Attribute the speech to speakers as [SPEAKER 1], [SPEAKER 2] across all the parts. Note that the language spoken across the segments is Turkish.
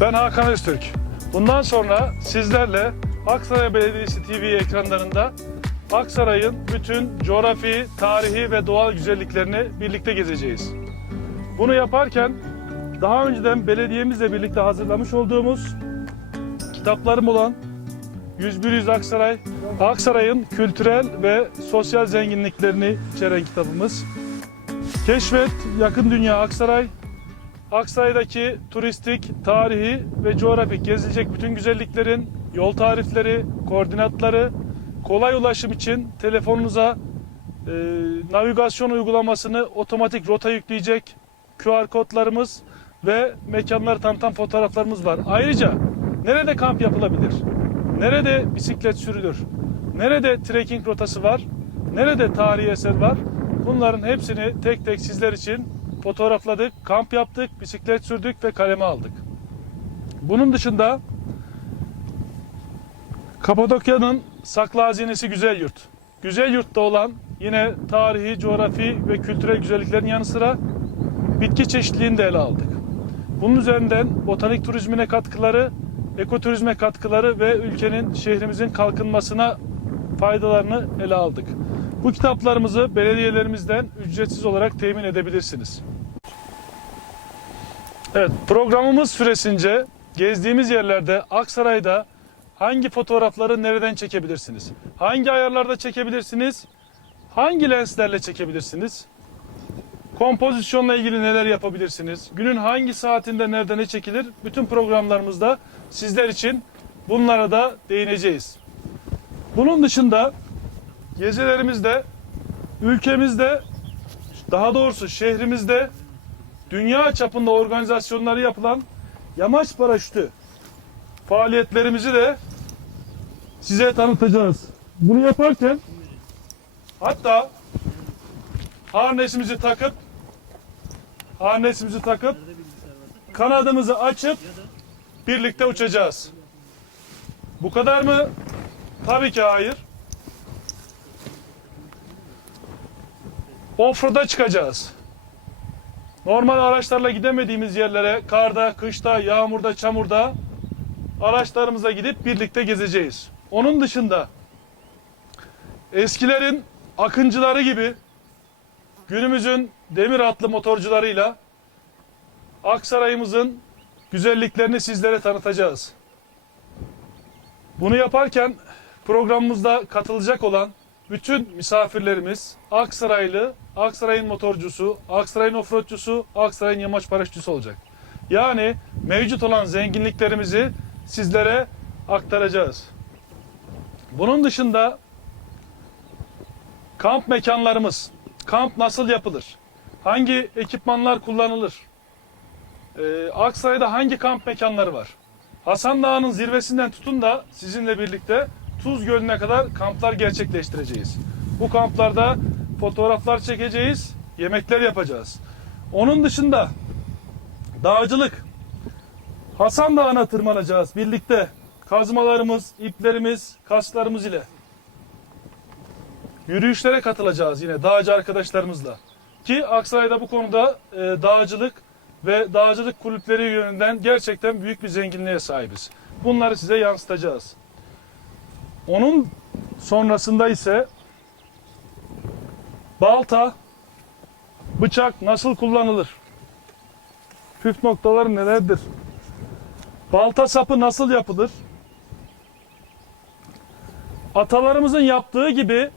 [SPEAKER 1] Ben Hakan Öztürk. Bundan sonra sizlerle Aksaray Belediyesi TV ekranlarında Aksaray'ın bütün coğrafi, tarihi ve doğal güzelliklerini birlikte gezeceğiz. Bunu yaparken daha önceden belediyemizle birlikte hazırlamış olduğumuz kitaplarım olan 101 Yüz Aksaray, Aksaray'ın kültürel ve sosyal zenginliklerini içeren kitabımız. Keşfet Yakın Dünya Aksaray, Aksaray'daki turistik, tarihi ve coğrafik gezilecek bütün güzelliklerin yol tarifleri, koordinatları, kolay ulaşım için telefonunuza e, navigasyon uygulamasını otomatik rota yükleyecek QR kodlarımız ve mekanları tanıtan fotoğraflarımız var. Ayrıca nerede kamp yapılabilir? Nerede bisiklet sürülür? Nerede trekking rotası var? Nerede tarihi eser var? Bunların hepsini tek tek sizler için fotoğrafladık, kamp yaptık, bisiklet sürdük ve kaleme aldık. Bunun dışında Kapadokya'nın saklı hazinesi Güzel Yurt. Güzel Yurt'ta olan yine tarihi, coğrafi ve kültürel güzelliklerin yanı sıra bitki çeşitliliğini de ele aldık. Bunun üzerinden botanik turizmine katkıları, ekoturizme katkıları ve ülkenin, şehrimizin kalkınmasına faydalarını ele aldık. Bu kitaplarımızı belediyelerimizden ücretsiz olarak temin edebilirsiniz. Evet, programımız süresince gezdiğimiz yerlerde Aksaray'da hangi fotoğrafları nereden çekebilirsiniz? Hangi ayarlarda çekebilirsiniz? Hangi lenslerle çekebilirsiniz? Kompozisyonla ilgili neler yapabilirsiniz? Günün hangi saatinde nerede ne çekilir? Bütün programlarımızda sizler için bunlara da değineceğiz. Bunun dışında gezilerimizde ülkemizde daha doğrusu şehrimizde dünya çapında organizasyonları yapılan yamaç paraşütü faaliyetlerimizi de size tanıtacağız. Bunu yaparken hatta harnesimizi takıp harnesimizi takıp kanadımızı açıp birlikte uçacağız. Bu kadar mı? Tabii ki hayır. Offroad'a çıkacağız. Normal araçlarla gidemediğimiz yerlere karda, kışta, yağmurda, çamurda araçlarımıza gidip birlikte gezeceğiz. Onun dışında eskilerin akıncıları gibi günümüzün demir atlı motorcularıyla Aksaray'ımızın güzelliklerini sizlere tanıtacağız. Bunu yaparken programımızda katılacak olan bütün misafirlerimiz Aksaraylı, Aksaray'ın motorcusu, Aksaray'ın offroadcusu, Aksaray'ın yamaç paraşütçüsü olacak. Yani mevcut olan zenginliklerimizi sizlere aktaracağız. Bunun dışında kamp mekanlarımız, kamp nasıl yapılır? Hangi ekipmanlar kullanılır? Ee, Aksaray'da hangi kamp mekanları var? Hasan Dağı'nın zirvesinden tutun da sizinle birlikte Tuz Gölü'ne kadar kamplar gerçekleştireceğiz. Bu kamplarda fotoğraflar çekeceğiz, yemekler yapacağız. Onun dışında dağcılık, Hasan Dağı'na tırmanacağız birlikte. Kazmalarımız, iplerimiz, kasklarımız ile. Yürüyüşlere katılacağız yine dağcı arkadaşlarımızla. Ki Aksaray'da bu konuda e, dağcılık ve dağcılık kulüpleri yönünden gerçekten büyük bir zenginliğe sahibiz. Bunları size yansıtacağız. Onun sonrasında ise balta, bıçak nasıl kullanılır? Püf noktaları nelerdir? Balta sapı nasıl yapılır? Atalarımızın yaptığı gibi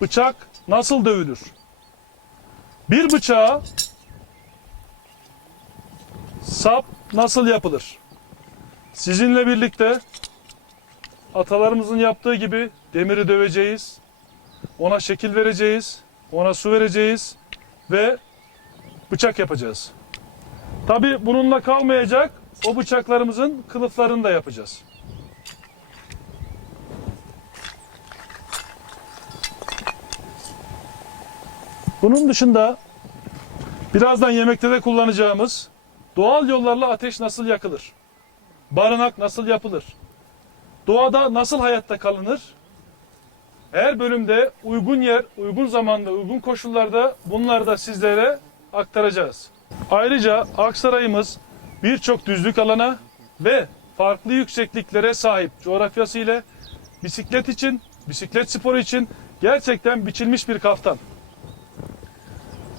[SPEAKER 1] bıçak nasıl dövülür? Bir bıçağa sap nasıl yapılır? Sizinle birlikte atalarımızın yaptığı gibi demiri döveceğiz. Ona şekil vereceğiz. Ona su vereceğiz ve bıçak yapacağız. Tabi bununla kalmayacak. O bıçaklarımızın kılıflarını da yapacağız. Bunun dışında birazdan yemekte de kullanacağımız doğal yollarla ateş nasıl yakılır? Barınak nasıl yapılır? Doğada nasıl hayatta kalınır? Her bölümde uygun yer, uygun zamanda, uygun koşullarda bunları da sizlere aktaracağız. Ayrıca Aksaray'ımız birçok düzlük alana ve farklı yüksekliklere sahip coğrafyası ile bisiklet için, bisiklet sporu için gerçekten biçilmiş bir kaftan.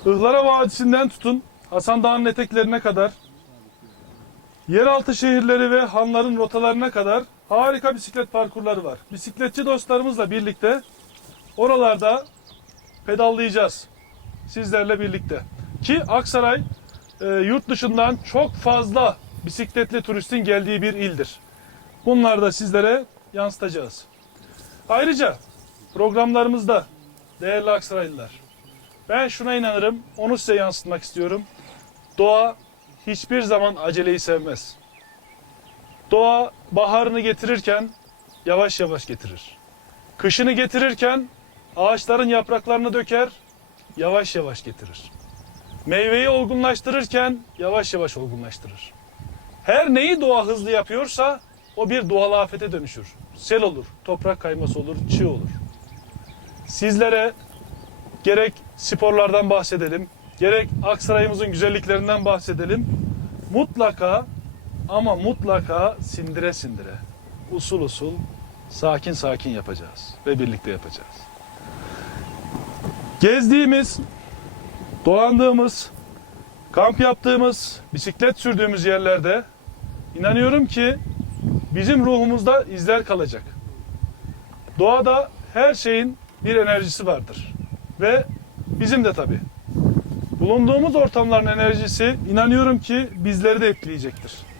[SPEAKER 1] Ihlara Vadisi'nden tutun Hasan Dağı'nın eteklerine kadar, yeraltı şehirleri ve hanların rotalarına kadar harika bisiklet parkurları var. Bisikletçi dostlarımızla birlikte oralarda pedallayacağız. Sizlerle birlikte. Ki Aksaray e, yurt dışından çok fazla bisikletli turistin geldiği bir ildir. Bunları da sizlere yansıtacağız. Ayrıca programlarımızda değerli Aksaraylılar ben şuna inanırım, onu size yansıtmak istiyorum. Doğa hiçbir zaman aceleyi sevmez. Doğa baharını getirirken yavaş yavaş getirir. Kışını getirirken ağaçların yapraklarını döker, yavaş yavaş getirir. Meyveyi olgunlaştırırken yavaş yavaş olgunlaştırır. Her neyi doğa hızlı yapıyorsa o bir doğal afete dönüşür. Sel olur, toprak kayması olur, çığ olur. Sizlere gerek sporlardan bahsedelim, gerek Aksaray'ımızın güzelliklerinden bahsedelim. Mutlaka ama mutlaka sindire sindire, usul usul, sakin sakin yapacağız ve birlikte yapacağız. Gezdiğimiz, dolandığımız, kamp yaptığımız, bisiklet sürdüğümüz yerlerde inanıyorum ki bizim ruhumuzda izler kalacak. Doğada her şeyin bir enerjisi vardır. Ve bizim de tabii. Bulunduğumuz ortamların enerjisi inanıyorum ki bizleri de etkileyecektir.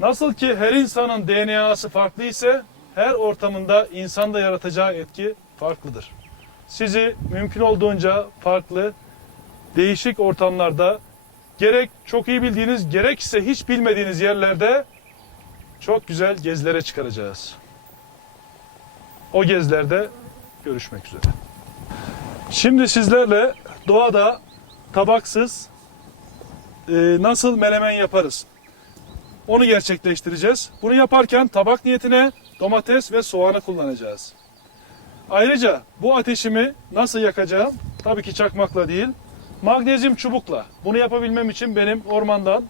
[SPEAKER 1] Nasıl ki her insanın DNA'sı farklı ise her ortamında insanda yaratacağı etki farklıdır. Sizi mümkün olduğunca farklı, değişik ortamlarda gerek çok iyi bildiğiniz gerekse hiç bilmediğiniz yerlerde çok güzel gezilere çıkaracağız. O gezilerde görüşmek üzere. Şimdi sizlerle doğada tabaksız e, nasıl menemen yaparız? Onu gerçekleştireceğiz. Bunu yaparken tabak niyetine domates ve soğanı kullanacağız. Ayrıca bu ateşimi nasıl yakacağım? Tabii ki çakmakla değil, magnezyum çubukla. Bunu yapabilmem için benim ormandan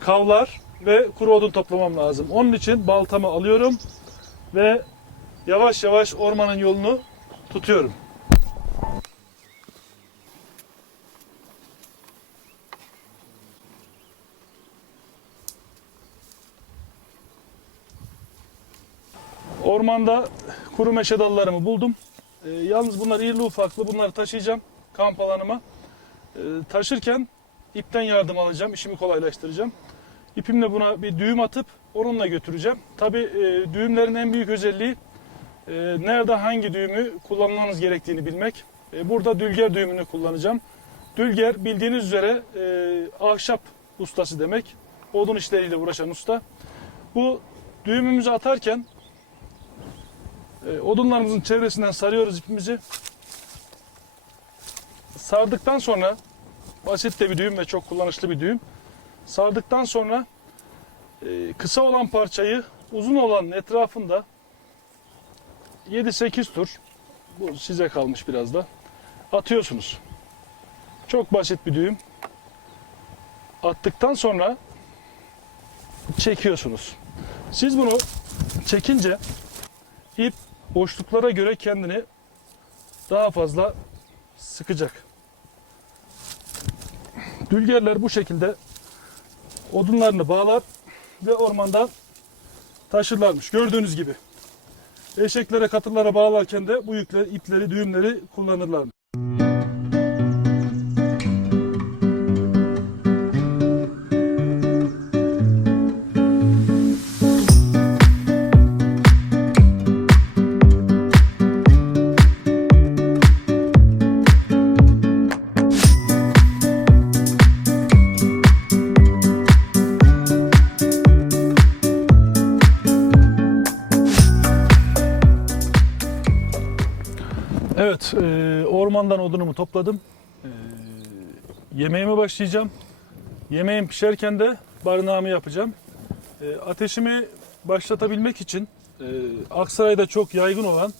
[SPEAKER 1] kavlar ve kuru odun toplamam lazım. Onun için baltamı alıyorum ve yavaş yavaş ormanın yolunu tutuyorum. Ormanda kuru meşe dallarımı buldum. Ee, yalnız bunlar irili ufaklı. Bunları taşıyacağım kamp alanıma. Ee, taşırken ipten yardım alacağım. işimi kolaylaştıracağım. İpimle buna bir düğüm atıp onunla götüreceğim. Tabi düğümlerin en büyük özelliği e, nerede hangi düğümü kullanmanız gerektiğini bilmek. E, burada dülger düğümünü kullanacağım. Dülger bildiğiniz üzere e, ahşap ustası demek. Odun işleriyle uğraşan usta. Bu düğümümüzü atarken e, odunlarımızın çevresinden sarıyoruz ipimizi. Sardıktan sonra basit de bir düğüm ve çok kullanışlı bir düğüm. Sardıktan sonra e, kısa olan parçayı uzun olanın etrafında 7-8 tur bu size kalmış biraz da atıyorsunuz. Çok basit bir düğüm. Attıktan sonra çekiyorsunuz. Siz bunu çekince ip boşluklara göre kendini daha fazla sıkacak. Dülgerler bu şekilde odunlarını bağlar ve ormandan taşırlarmış. Gördüğünüz gibi. Eşeklere, katırlara bağlarken de bu yükleri, ipleri, düğümleri kullanırlarmış. Ormandan odunumu topladım. E, yemeğime başlayacağım. Yemeğim pişerken de barınağımı yapacağım. E, ateşimi başlatabilmek için e, Aksaray'da çok yaygın olan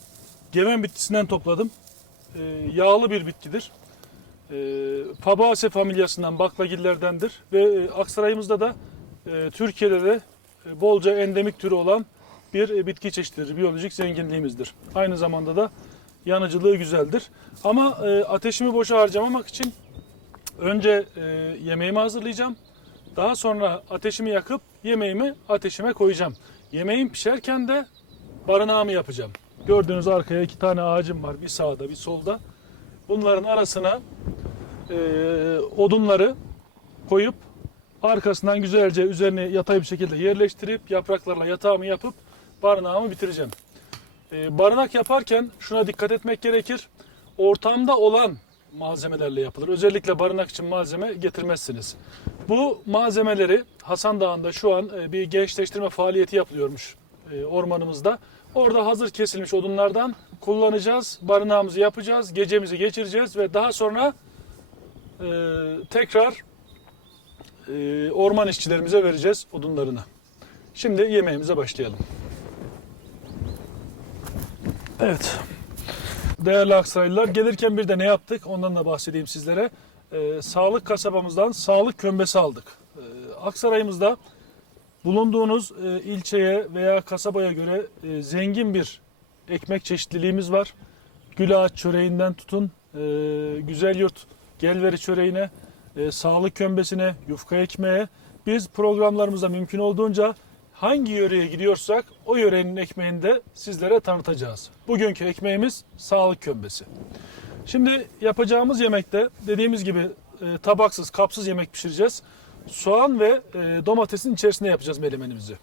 [SPEAKER 1] gemen bitkisinden topladım. E, yağlı bir bitkidir. E, Fabaceae familyasından baklagillerdendir ve e, Aksaray'ımızda da e, Türkiye'de de e, bolca endemik türü olan bir e, bitki çeşididir. Biyolojik zenginliğimizdir. Aynı zamanda da yanıcılığı güzeldir. Ama e, ateşimi boşa harcamamak için önce e, yemeğimi hazırlayacağım. Daha sonra ateşimi yakıp yemeğimi ateşime koyacağım. Yemeğim pişerken de barınağımı yapacağım. Gördüğünüz arkaya iki tane ağacım var. Bir sağda bir solda. Bunların arasına e, odunları koyup arkasından güzelce üzerine yatay bir şekilde yerleştirip yapraklarla yatağımı yapıp barınağımı bitireceğim. E, barınak yaparken şuna dikkat etmek gerekir. Ortamda olan malzemelerle yapılır. Özellikle barınak için malzeme getirmezsiniz. Bu malzemeleri Hasan Dağı'nda şu an e, bir gençleştirme faaliyeti yapılıyormuş e, ormanımızda. Orada hazır kesilmiş odunlardan kullanacağız. Barınağımızı yapacağız. Gecemizi geçireceğiz ve daha sonra e, tekrar e, orman işçilerimize vereceğiz odunlarını. Şimdi yemeğimize başlayalım. Evet. Değerli Aksaraylılar gelirken bir de ne yaptık ondan da bahsedeyim sizlere. Ee, sağlık kasabamızdan sağlık kömbesi aldık. Ee, Aksaray'ımızda bulunduğunuz e, ilçeye veya kasabaya göre e, zengin bir ekmek çeşitliliğimiz var. Gül ağaç çöreğinden tutun, e, güzel yurt gelveri çöreğine, e, sağlık kömbesine, yufka ekmeğe biz programlarımızda mümkün olduğunca hangi yöreye gidiyorsak o yörenin ekmeğini de sizlere tanıtacağız. Bugünkü ekmeğimiz sağlık kömbesi. Şimdi yapacağımız yemekte dediğimiz gibi e, tabaksız, kapsız yemek pişireceğiz. Soğan ve e, domatesin içerisinde yapacağız melemenimizi.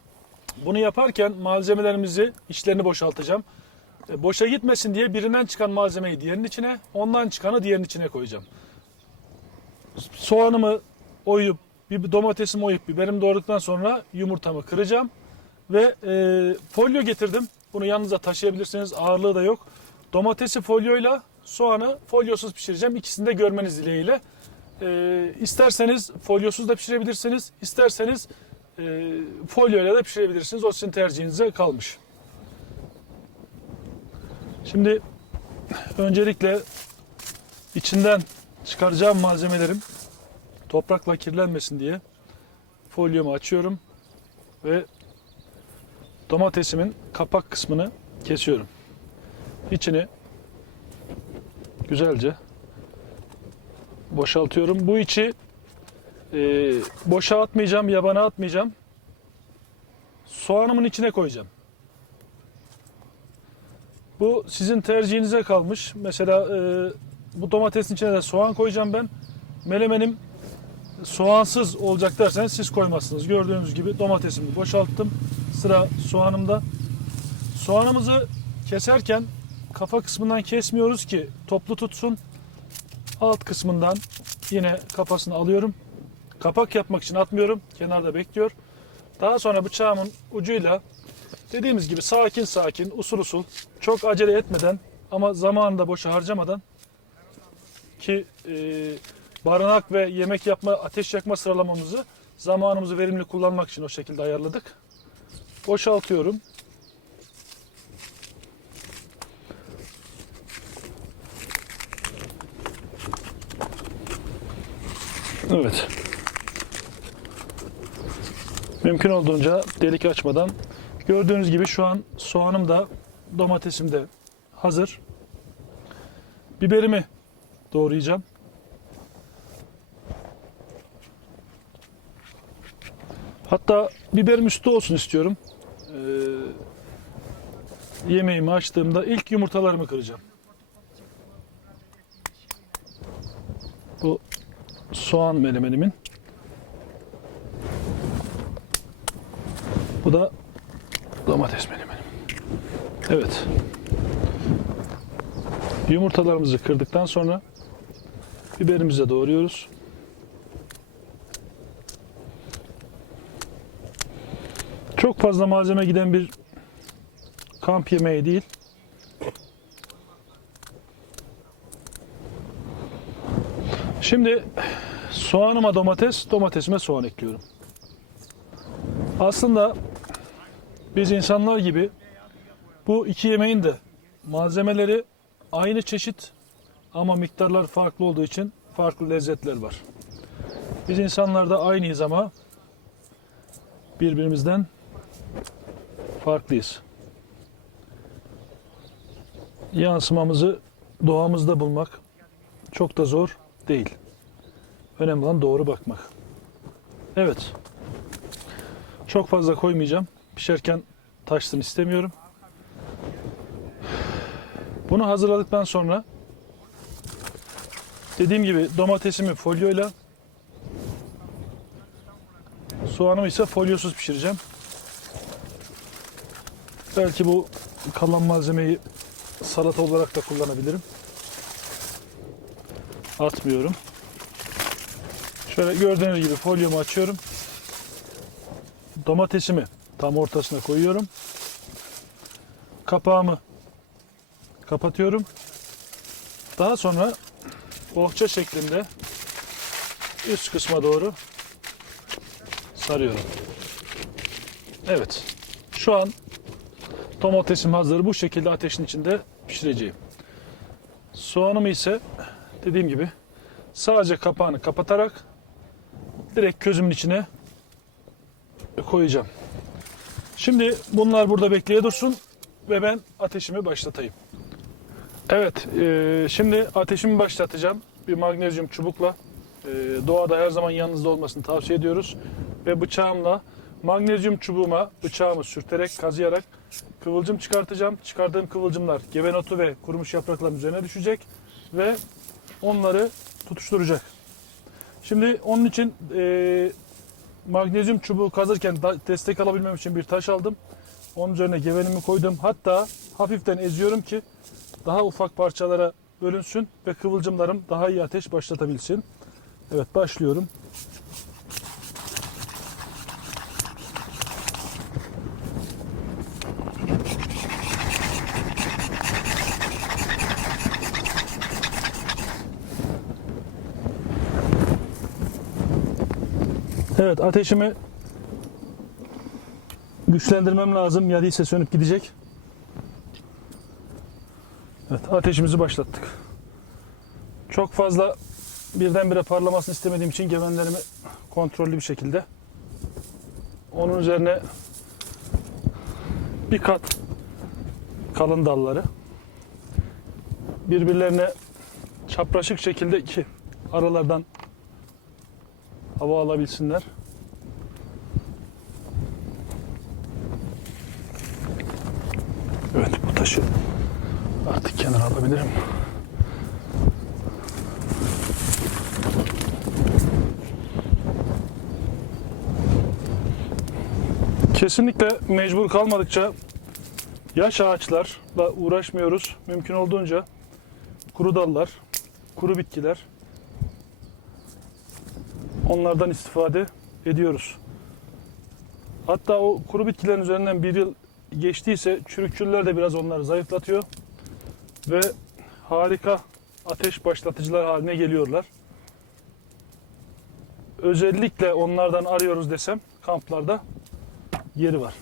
[SPEAKER 1] Bunu yaparken malzemelerimizi, içlerini boşaltacağım. E, boşa gitmesin diye birinden çıkan malzemeyi diğerinin içine, ondan çıkanı diğerinin içine koyacağım. Soğanımı oyup, bir domatesimi oyup biberimi doğradıktan sonra yumurtamı kıracağım. Ve e, folyo getirdim. Bunu yanınıza taşıyabilirsiniz. Ağırlığı da yok. Domatesi folyoyla soğanı folyosuz pişireceğim. İkisini de görmeniz dileğiyle. E, isterseniz folyosuz da pişirebilirsiniz. İsterseniz e, folyoyla da pişirebilirsiniz. O sizin tercihinize kalmış. Şimdi öncelikle içinden çıkaracağım malzemelerim toprakla kirlenmesin diye folyomu açıyorum ve domatesimin kapak kısmını kesiyorum. İçini güzelce boşaltıyorum. Bu içi e, boşa atmayacağım, yabana atmayacağım. Soğanımın içine koyacağım. Bu sizin tercihinize kalmış. Mesela e, bu domatesin içine de soğan koyacağım ben. Melemenim soğansız olacak derseniz siz koymazsınız. Gördüğünüz gibi domatesimi boşalttım. Sıra soğanımda. Soğanımızı keserken kafa kısmından kesmiyoruz ki toplu tutsun. Alt kısmından yine kafasını alıyorum. Kapak yapmak için atmıyorum. Kenarda bekliyor. Daha sonra bıçağımın ucuyla dediğimiz gibi sakin sakin, usul usul, çok acele etmeden ama zamanını da boşa harcamadan ki e, barınak ve yemek yapma, ateş yakma sıralamamızı zamanımızı verimli kullanmak için o şekilde ayarladık. Boşaltıyorum. Evet. Mümkün olduğunca delik açmadan gördüğünüz gibi şu an soğanım da domatesim de hazır. Biberimi doğrayacağım. Hatta biberim üstü olsun istiyorum. Ee, yemeğimi açtığımda ilk yumurtalarımı kıracağım. Bu soğan melemenimin. Bu da domates menemenim. Evet. Yumurtalarımızı kırdıktan sonra biberimizi de doğruyoruz. Çok fazla malzeme giden bir kamp yemeği değil. Şimdi soğanıma domates, domatesime soğan ekliyorum. Aslında biz insanlar gibi bu iki yemeğin de malzemeleri aynı çeşit ama miktarlar farklı olduğu için farklı lezzetler var. Biz insanlar da aynıyız ama birbirimizden farklıyız. Yansımamızı doğamızda bulmak çok da zor değil. Önemli olan doğru bakmak. Evet. Çok fazla koymayacağım. Pişerken taşsın istemiyorum. Bunu hazırladıktan sonra dediğim gibi domatesimi folyoyla soğanımı ise folyosuz pişireceğim. Belki bu kalan malzemeyi salata olarak da kullanabilirim. Atmıyorum. Şöyle gördüğünüz gibi folyomu açıyorum. Domatesimi tam ortasına koyuyorum. Kapağımı kapatıyorum. Daha sonra bohça şeklinde üst kısma doğru sarıyorum. Evet. Şu an domatesim hazır. Bu şekilde ateşin içinde pişireceğim. Soğanımı ise dediğim gibi sadece kapağını kapatarak direkt közümün içine koyacağım. Şimdi bunlar burada bekleye dursun ve ben ateşimi başlatayım. Evet, e, şimdi ateşimi başlatacağım. Bir magnezyum çubukla. E, doğada her zaman yanınızda olmasını tavsiye ediyoruz. Ve bıçağımla magnezyum çubuğuma bıçağımı sürterek, kazıyarak kıvılcım çıkartacağım. Çıkardığım kıvılcımlar gevenotu ve kurumuş yaprakların üzerine düşecek ve onları tutuşturacak. Şimdi onun için e, magnezyum çubuğu kazırken da- destek alabilmem için bir taş aldım. Onun üzerine gevenimi koydum. Hatta hafiften eziyorum ki daha ufak parçalara bölünsün ve kıvılcımlarım daha iyi ateş başlatabilsin. Evet başlıyorum. Evet ateşimi güçlendirmem lazım ya değilse sönüp gidecek. Evet ateşimizi başlattık. Çok fazla birdenbire parlamasını istemediğim için gevenlerimi kontrollü bir şekilde onun üzerine bir kat kalın dalları birbirlerine çapraşık şekilde ki aralardan hava alabilsinler. Evet bu taşı artık kenara alabilirim. Kesinlikle mecbur kalmadıkça yaş ağaçlarla uğraşmıyoruz. Mümkün olduğunca kuru dallar, kuru bitkiler onlardan istifade ediyoruz. Hatta o kuru bitkilerin üzerinden bir yıl geçtiyse çürükçüller de biraz onları zayıflatıyor ve harika ateş başlatıcılar haline geliyorlar. Özellikle onlardan arıyoruz desem kamplarda yeri var.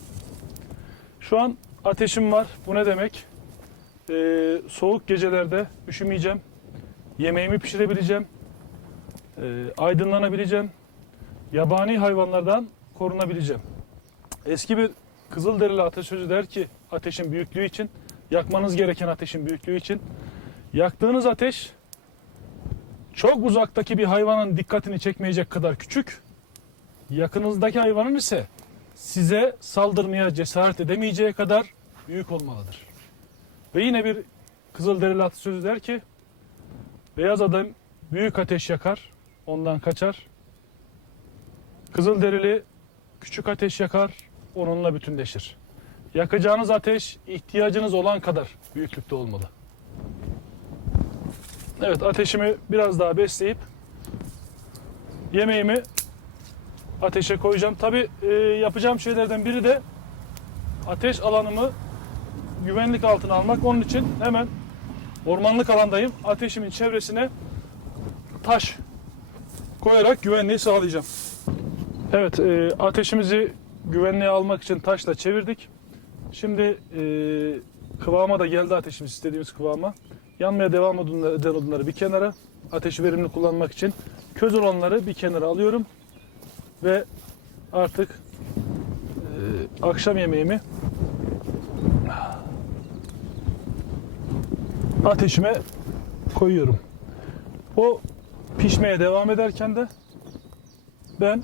[SPEAKER 1] Şu an ateşim var. Bu ne demek? Ee, soğuk gecelerde üşümeyeceğim. Yemeğimi pişirebileceğim. Ee, aydınlanabileceğim. Yabani hayvanlardan korunabileceğim. Eski bir Kızılderili atasözü der ki ateşin büyüklüğü için, yakmanız gereken ateşin büyüklüğü için, yaktığınız ateş çok uzaktaki bir hayvanın dikkatini çekmeyecek kadar küçük, yakınızdaki hayvanın ise size saldırmaya cesaret edemeyeceği kadar büyük olmalıdır. Ve yine bir Kızılderili atasözü der ki, beyaz adam büyük ateş yakar, ondan kaçar. Kızılderili küçük ateş yakar, onunla bütünleşir. Yakacağınız ateş ihtiyacınız olan kadar büyüklükte olmalı. Evet ateşimi biraz daha besleyip yemeğimi ateşe koyacağım. Tabi yapacağım şeylerden biri de ateş alanımı güvenlik altına almak. Onun için hemen ormanlık alandayım. Ateşimin çevresine taş koyarak güvenliği sağlayacağım. Evet e, ateşimizi güvenliğe almak için taşla çevirdik. Şimdi e, kıvama da geldi ateşimiz istediğimiz kıvama. Yanmaya devam eden odunları bir kenara, ateşi verimli kullanmak için köz olanları bir kenara alıyorum ve artık akşam yemeğimi ateşime koyuyorum. O pişmeye devam ederken de ben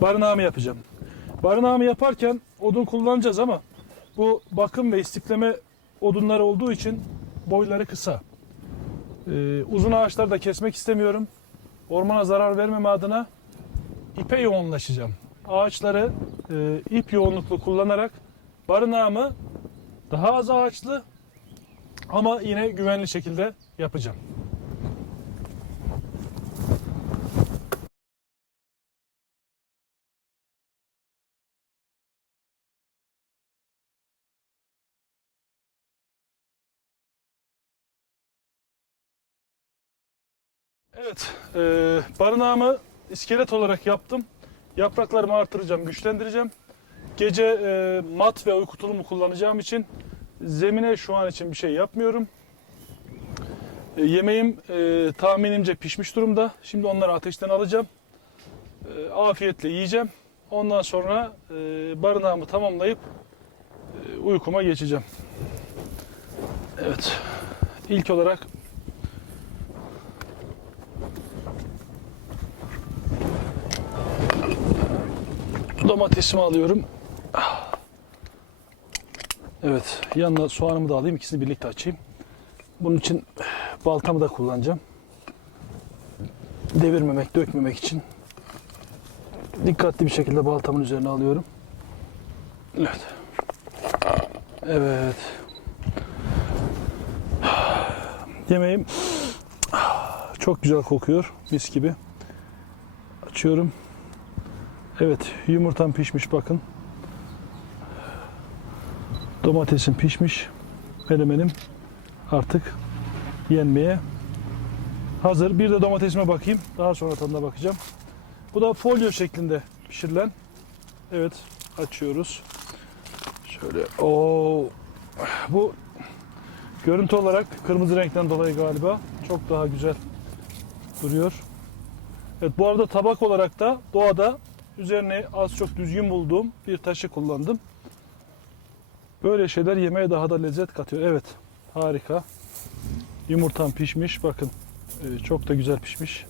[SPEAKER 1] barınağımı yapacağım. Barınağımı yaparken odun kullanacağız ama bu bakım ve istikleme odunları olduğu için boyları kısa. Ee, uzun ağaçları da kesmek istemiyorum. Ormana zarar vermeme adına ipe yoğunlaşacağım. Ağaçları e, ip yoğunluklu kullanarak barınağımı daha az ağaçlı ama yine güvenli şekilde yapacağım. Evet, e, barınağımı iskelet olarak yaptım. Yapraklarımı artıracağım, güçlendireceğim. Gece e, mat ve uyku tulumu kullanacağım için zemine şu an için bir şey yapmıyorum. E, yemeğim e, tahminimce pişmiş durumda. Şimdi onları ateşten alacağım. E, afiyetle yiyeceğim. Ondan sonra e, barınağımı tamamlayıp e, uykuma geçeceğim. Evet. İlk olarak Domatesimi alıyorum. Evet, yanına soğanımı da alayım. İkisini birlikte açayım. Bunun için baltamı da kullanacağım. Devirmemek, dökmemek için. Dikkatli bir şekilde baltamın üzerine alıyorum. Evet. Evet. Yemeğim çok güzel kokuyor. Mis gibi. Açıyorum. Evet, yumurtam pişmiş bakın. Domatesim pişmiş. Menemenim artık yenmeye hazır. Bir de domatesime bakayım. Daha sonra tadına bakacağım. Bu da folyo şeklinde pişirilen. Evet, açıyoruz. Şöyle. Oo. Bu görüntü olarak kırmızı renkten dolayı galiba çok daha güzel duruyor. Evet, bu arada tabak olarak da doğada Üzerine az çok düzgün bulduğum bir taşı kullandım. Böyle şeyler yemeğe daha da lezzet katıyor. Evet, harika. Yumurtam pişmiş. Bakın, e, çok da güzel pişmiş.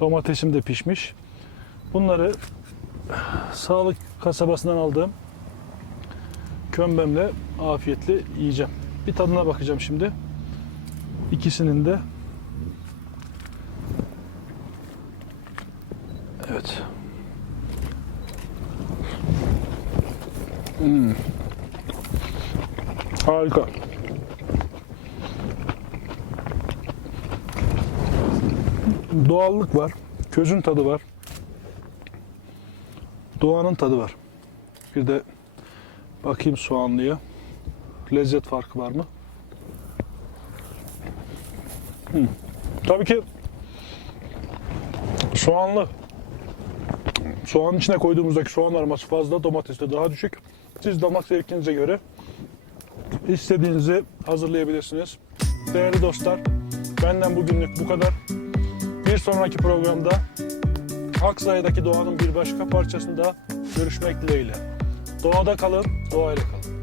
[SPEAKER 1] Domatesim de pişmiş. Bunları sağlık kasabasından aldığım kömbemle afiyetle yiyeceğim. Bir tadına bakacağım şimdi. İkisinin de Hmm. Harika. Doğallık var. Közün tadı var. Doğanın tadı var. Bir de bakayım soğanlıya. Lezzet farkı var mı? Hmm. Tabii ki soğanlı. Soğanın içine koyduğumuzdaki soğan aroması fazla, domates de daha düşük. Siz damak zevkinize göre istediğinizi hazırlayabilirsiniz. Değerli dostlar, benden bugünlük bu kadar. Bir sonraki programda Aksaray'daki doğanın bir başka parçasında görüşmek dileğiyle. Doğada kalın, doğayla kalın.